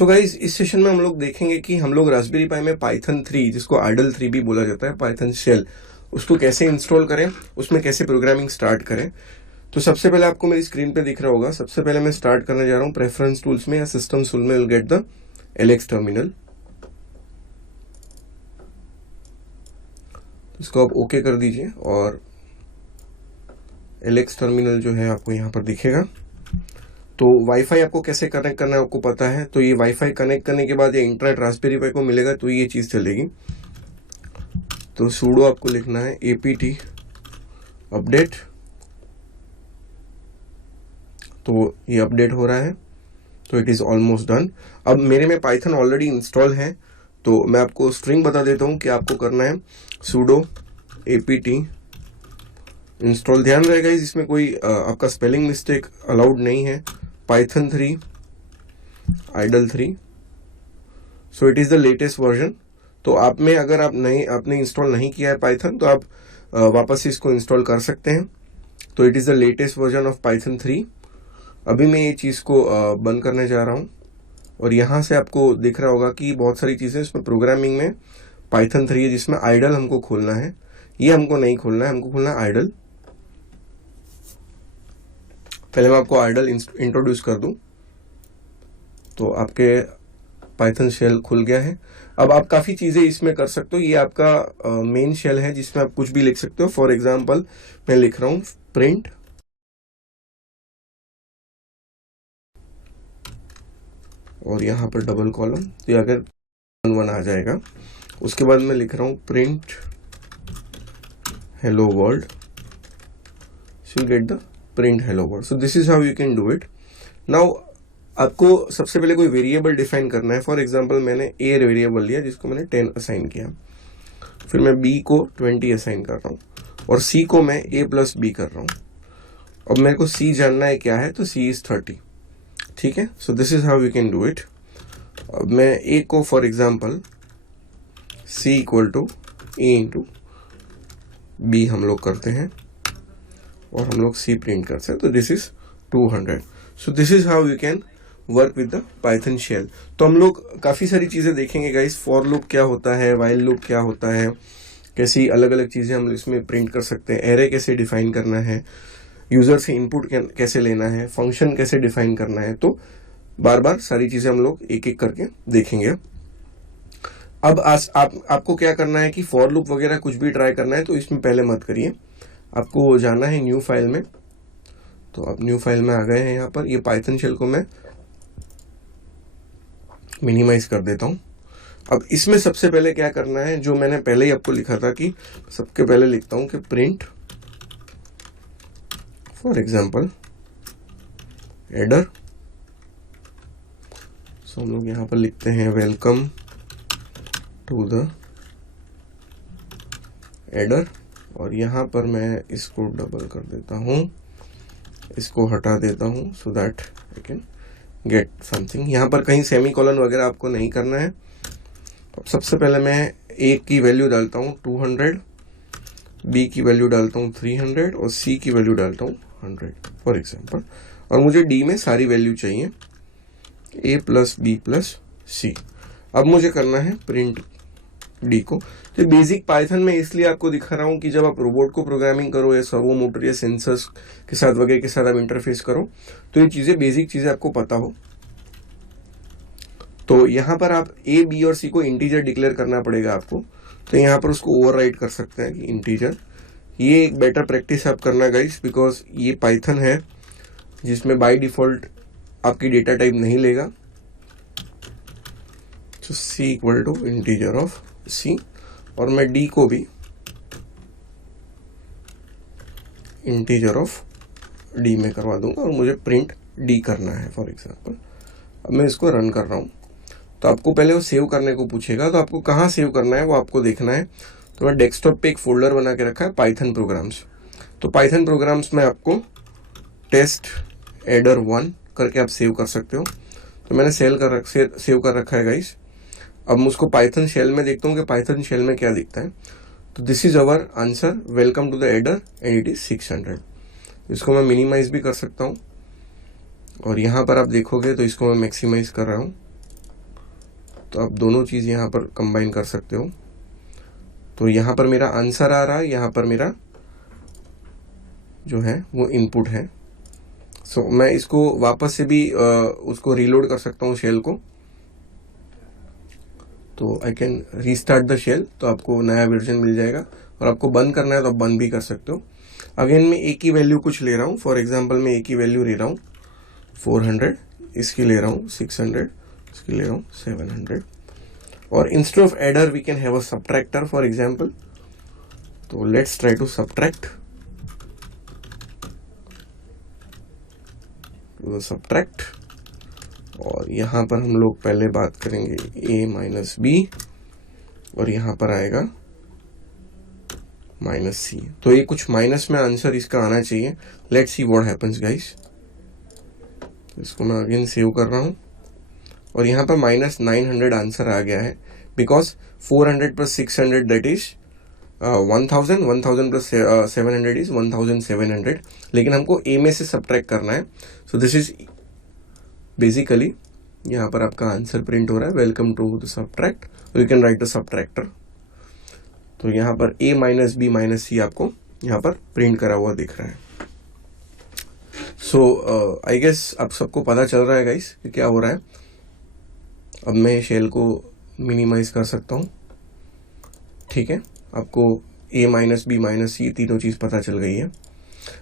So guys इस session में हम लोग देखेंगे कि हम लोग रास्पबेरी पाई में पाइथन 3 जिसको आइडल 3 भी बोला जाता है, पाइथन शेल, उसको कैसे इंस्टॉल करें, उसमें कैसे प्रोग्रामिंग स्टार्ट करें। तो सबसे पहले आपको मेरी स्क्रीन पे दिख रहा होगा, सबसे पहले मैं स्टार्ट करने जा रहा हूँ प्रेफरेंस टूल्स में या सिस्टम टूल में, will get the Alex terminal. इसको आप ओके कर दीजिए और एलेक्स टर्मिनल जो है आपको यहाँ पर दिखेगा। तो वाईफाई आपको कैसे कनेक्ट करना है आपको पता है, तो ये वाईफाई कनेक्ट करने के बाद ये इंटरनेट रास्पबेरी पाई को मिलेगा तो ये चीज़ चलेगी। तो सूडो आपको लिखना है apt अपडेट, तो ये अपडेट हो रहा है, तो इट इज़ ऑलमोस्ट डन। अब मेरे में पाइथन ऑलरेडी इंस्टॉल है, तो मैं आपको स्ट्रिंग बता देता हूँ कि आपको करना है सूडो apt इंस्टॉल। ध्यान रहेगा इसमें कोई आपका स्पेलिंग मिस्टेक अलाउड नहीं है। Python 3 IDLE 3, so it is the latest version. तो आप में अगर आपने इंस्टॉल नहीं किया है पाइथन, तो आप वापस से इसको इंस्टॉल कर सकते हैं। तो it is the latest version of Python 3। अभी मैं ये चीज़ को बंद करने जा रहा हूँ और यहाँ से आपको दिख रहा होगा कि बहुत सारी चीज़ें इसमें प्रोग्रामिंग में पाइथन 3 है, जिसमें आइडल हमको खोलना है। ये हमको नहीं खोलना है, हमको खोलना है आइडल। पहले मैं आपको आइडल इंट्रोड्यूस कर दूं, तो आपके पाइथन शेल खुल गया है। अब आप काफ़ी चीज़ें इसमें कर सकते हो। ये आपका मेन शेल है जिसमें आप कुछ भी लिख सकते हो। फॉर एग्जांपल मैं लिख रहा हूँ प्रिंट और यहाँ पर डबल कॉलम, तो अगर 1 आ जाएगा। उसके बाद मैं लिख रहा हूँ print hello world, so you get the print hello world. So this is how you can do it. Now आपको सबसे पहले कोई वेरिएबल डिफाइन करना है। फॉर एग्जांपल मैंने a वेरिएबल लिया जिसको मैंने 10 असाइन किया, फिर मैं b को 20 असाइन कर रहा हूँ और c को मैं a प्लस b कर रहा हूँ। अब मेरे को c जानना है क्या है, तो c इज 30। ठीक है, so this is how you can do it. अब मैं a को for example c equal to a into b हम लोग करते हैं और हम लोग C प्रिंट कर सकते हैं। तो this is 200। So this is how you can work with the Python shell. तो हम लोग काफ़ी सारी चीज़ें देखेंगे गाइस। फॉर लूप क्या होता है, वाइल लूप क्या होता है, कैसी अलग अलग चीज़ें हम इसमें प्रिंट कर सकते हैं, एरे कैसे डिफाइन करना है, यूज़र से इनपुट कैसे लेना है, फंक्शन कैसे डिफाइन करना है। तो बार बार सारी चीज़ें हम लोग एक एक करके देखेंगे। अब आपको क्या करना है कि फॉर लूप वगैरह कुछ भी ट्राई करना है तो इसमें पहले मत करिए, आपको जाना है न्यू फाइल में। तो अब न्यू फाइल में आ गए हैं। यहाँ पर ये पाइथन शेल को मैं मिनिमाइज कर देता हूँ। अब इसमें सबसे पहले क्या करना है, जो मैंने पहले ही आपको लिखा था कि सबके पहले लिखता हूँ कि प्रिंट फॉर एग्जांपल एडर। सो हम लोग यहाँ पर लिखते हैं वेलकम टू द एडर और यहाँ पर मैं इसको डबल कर देता हूँ, इसको हटा देता हूँ so that I can get something. यहाँ पर कहीं सेमी कॉलन वगैरह आपको नहीं करना है। अब सबसे पहले मैं a की वैल्यू डालता हूँ 200, b की वैल्यू डालता हूँ 300 और c की वैल्यू डालता हूँ 100 फॉर एग्जांपल। और मुझे d में सारी वैल्यू चाहिए, a plus b plus c। अब मुझे करना है प्रिंट डी को। तो बेसिक पाइथन में इसलिए आपको दिखा रहा हूँ कि जब आप रोबोट को प्रोग्रामिंग करो या सर्वो मोटर या सेंसर्स के साथ वगैरह के साथ आप इंटरफेस करो तो ये चीज़ें बेसिक चीज़ें आपको पता हो। तो यहाँ पर आप ए बी और सी को इंटीजर डिक्लेयर करना पड़ेगा आपको, तो यहाँ पर उसको ओवरराइड कर सकते हैं कि इंटीजर। ये एक बेटर प्रैक्टिस आप करना गाइस, बिकॉज ये पाइथन है जिसमें बाय डिफॉल्ट आपकी डेटा टाइप नहीं लेगा। तो सी इक्वल टू इंटीजर ऑफ सी और मैं डी को भी इंटीजर ऑफ डी में करवा दूंगा और मुझे प्रिंट डी करना है फॉर एग्जांपल। अब मैं इसको रन कर रहा हूँ, तो आपको पहले वो सेव करने को पूछेगा, तो आपको कहाँ सेव करना है वो आपको देखना है। तो मैं डेस्कटॉप पे एक फोल्डर बना के रखा है पाइथन प्रोग्राम्स। तो पाइथन प्रोग्राम्स में आपको टेस्ट एडर 1 करके आप सेव कर सकते हो। तो मैंने सेव कर रखा है गाइस। अब मैं उसको पाइथन शेल में देखता हूँ कि पाइथन शेल में क्या दिखता है। तो this is our answer, welcome to the adder and it is 600। इसको मैं मिनिमाइज भी कर सकता हूँ और यहाँ पर आप देखोगे तो इसको मैं मैक्सिमाइज कर रहा हूँ तो आप दोनों चीज़ यहाँ पर कंबाइन कर सकते हो। तो यहाँ पर मेरा आंसर आ रहा है, यहाँ पर मेरा जो है वो इनपुट है। सो मैं इसको वापस से भी उसको रीलोड कर सकता हूँ शेल को। तो I can restart the shell, तो आपको नया वर्जन मिल जाएगा। और आपको बंद करना है तो आप बंद भी कर सकते हो। अगेन मैं एक ही वैल्यू कुछ ले रहा हूँ। फॉर एग्जांपल मैं एक ही वैल्यू ले रहा हूँ 400, इसकी ले रहा हूँ 600, इसकी ले रहा हूँ 700। और instead of adder we can have a subtractor for example. तो let's try to subtract, subtract. और यहाँ पर हम लोग पहले बात करेंगे a माइनस बी, और यहाँ पर आएगा माइनस सी। तो ये कुछ माइनस में आंसर इसका आना चाहिए। Let's see what happens guys. इसको मैं अगेन सेव कर रहा हूँ, और यहाँ पर -900 आंसर आ गया है, because 400 plus 600 that is 1000, 1000 plus 700 is 1700। लेकिन हमको a में से सब्ट्रैक्ट करना है। सो दिस इज बेसिकली यहाँ पर आपका आंसर प्रिंट हो रहा है, welcome to the subtract. You can write the subtractor. तो यहाँ पर a minus B minus C आपको यहाँ पर प्रिंट करा हुआ दिख रहा है। सो आई गेस आप सबको पता चल रहा है गाइस कि क्या हो रहा है। अब मैं शेल को मिनिमाइज कर सकता हूँ। ठीक है, आपको a माइनस बी माइनस सी तीनों चीज़ पता चल गई है।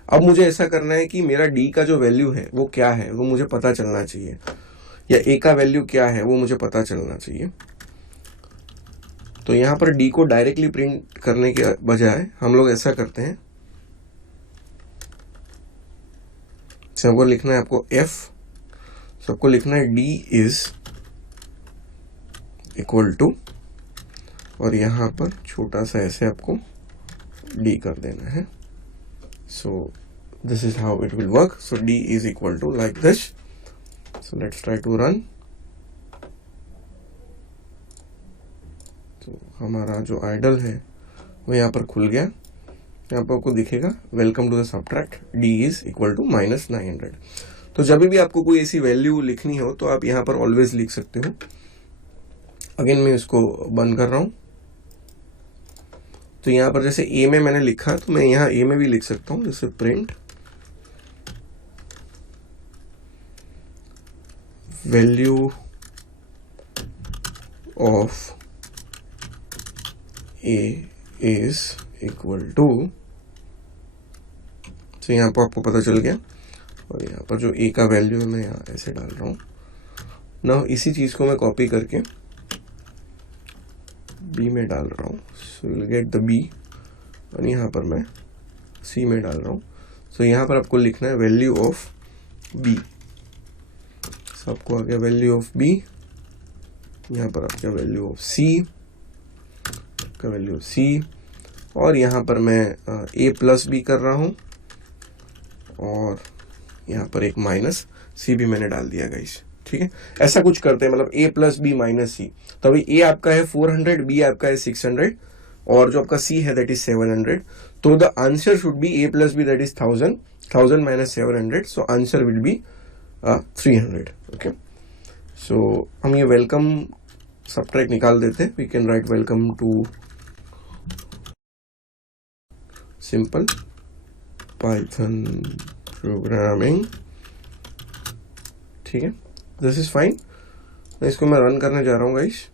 अब मुझे ऐसा करना है कि मेरा d का जो वैल्यू है वो क्या है, वो मुझे पता चलना चाहिए, या a का वैल्यू क्या है वो मुझे पता चलना चाहिए। तो यहाँ पर d को डायरेक्टली प्रिंट करने के बजाय हम लोग ऐसा करते हैं, सबको लिखना है आपको f, सबको लिखना है d इज इक्वल टू, और यहाँ पर छोटा सा ऐसे आपको d कर देना है। So this is how it will work. So d is equal to like this. So let's try to run. तो हमारा जो आइडल है वो यहाँ पर खुल गया। यहाँ पर आपको दिखेगा welcome to the subtract, d is equal to -900। तो जब भी आपको कोई ऐसी वैल्यू लिखनी हो तो आप यहाँ पर ऑलवेज लिख सकते हो। अगेन मैं इसको बंद कर रहा हूँ। तो यहाँ पर जैसे a में मैंने लिखा, तो मैं यहाँ a में भी लिख सकता हूँ, जैसे print value of a is equal to. तो यहाँ पर आपको पता चल गया। और यहाँ पर जो a का वैल्यू है मैं यहाँ ऐसे डाल रहा हूँ ना। इसी चीज़ को मैं कॉपी करके b में डाल रहा हूँ। So will get the b, और यहाँ पर मैं c में डाल रहा हूँ। सो यहाँ पर आपको लिखना है वैल्यू ऑफ b। सबको आ गया वैल्यू ऑफ b। यहाँ पर आपका वैल्यू ऑफ c, का वैल्यू ऑफ c, और यहाँ पर मैं a प्लस b कर रहा हूँ, और यहाँ पर एक माइनस c भी मैंने डाल दिया गाइस। ठीक है, ऐसा कुछ करते हैं, मतलब a प्लस बी माइनस सी। तो अभी a आपका है 400, b आपका है 600, और जो आपका c है दैट इज 700। तो the answer should be a plus b that is 1000, 1000 minus 700। So answer will be 300। Okay, so हम ये वेलकम सब्ट्रैक्ट निकाल देते हैं। We can write welcome to simple Python programming. ठीक है, दिस इज फाइन। मैं इसको मैं रन करने जा रहा हूँ गाइस।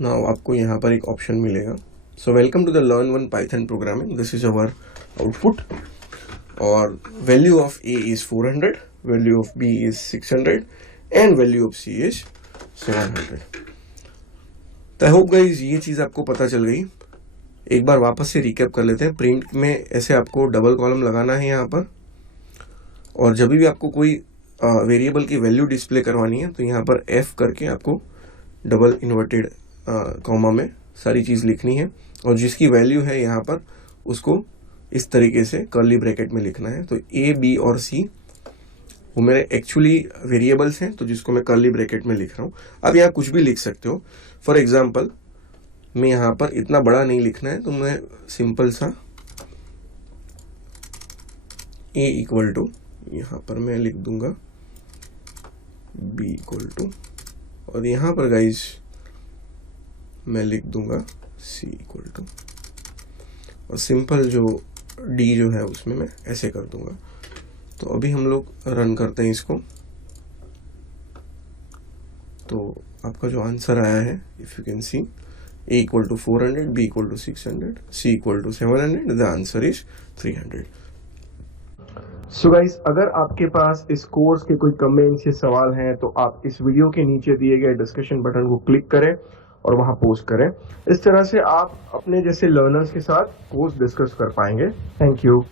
नाउ आपको यहाँ पर एक ऑप्शन मिलेगा। So welcome to the learn one Python programming, this is our output. और value of a is 400, value of b is 600, and value of c is 700। तो आई होप गाइस ये चीज़ आपको पता चल गई। एक बार वापस से रिकैप कर लेते हैं। प्रिंट में ऐसे आपको डबल कॉलम लगाना है यहाँ पर, और जब भी आपको कोई वेरिएबल की वैल्यू डिस्प्ले करवानी है तो यहाँ पर f करके आपको डबल इन्वर्टेड कॉमा में सारी चीज़ लिखनी है, और जिसकी वैल्यू है यहाँ पर उसको इस तरीके से कर्ली ब्रैकेट में लिखना है। तो a, b और c वो मेरे एक्चुअली वेरिएबल्स हैं, तो जिसको मैं कर्ली ब्रैकेट में लिख रहा हूँ। अब यहाँ कुछ भी लिख सकते हो। फॉर एग्जाम्पल मैं यहाँ पर इतना बड़ा नहीं लिखना है, तो मैं सिंपल सा a इक्वल टू, यहाँ पर मैं लिख दूंगा b इक्वल टू और यहाँ पर गाइज मैं लिख दूंगा c इक्वल टू, और सिंपल जो d जो है उसमें मैं ऐसे कर दूंगा। तो अभी हम लोग रन करते हैं इसको, तो आपका जो आंसर आया है, if you can see, a equal to 400, b equal to 600, c equal to 700, the answer is 300। So guys, अगर आपके पास इस कोर्स के कोई कमेंट्स या सवाल हैं तो आप इस वीडियो के नीचे दिए गए डिस्कशन बटन को क्लिक करें और वहां पोस्ट करें। इस तरह से आप अपने जैसे लर्नर्स के साथ कोर्स डिस्कस कर पाएंगे। Thank you.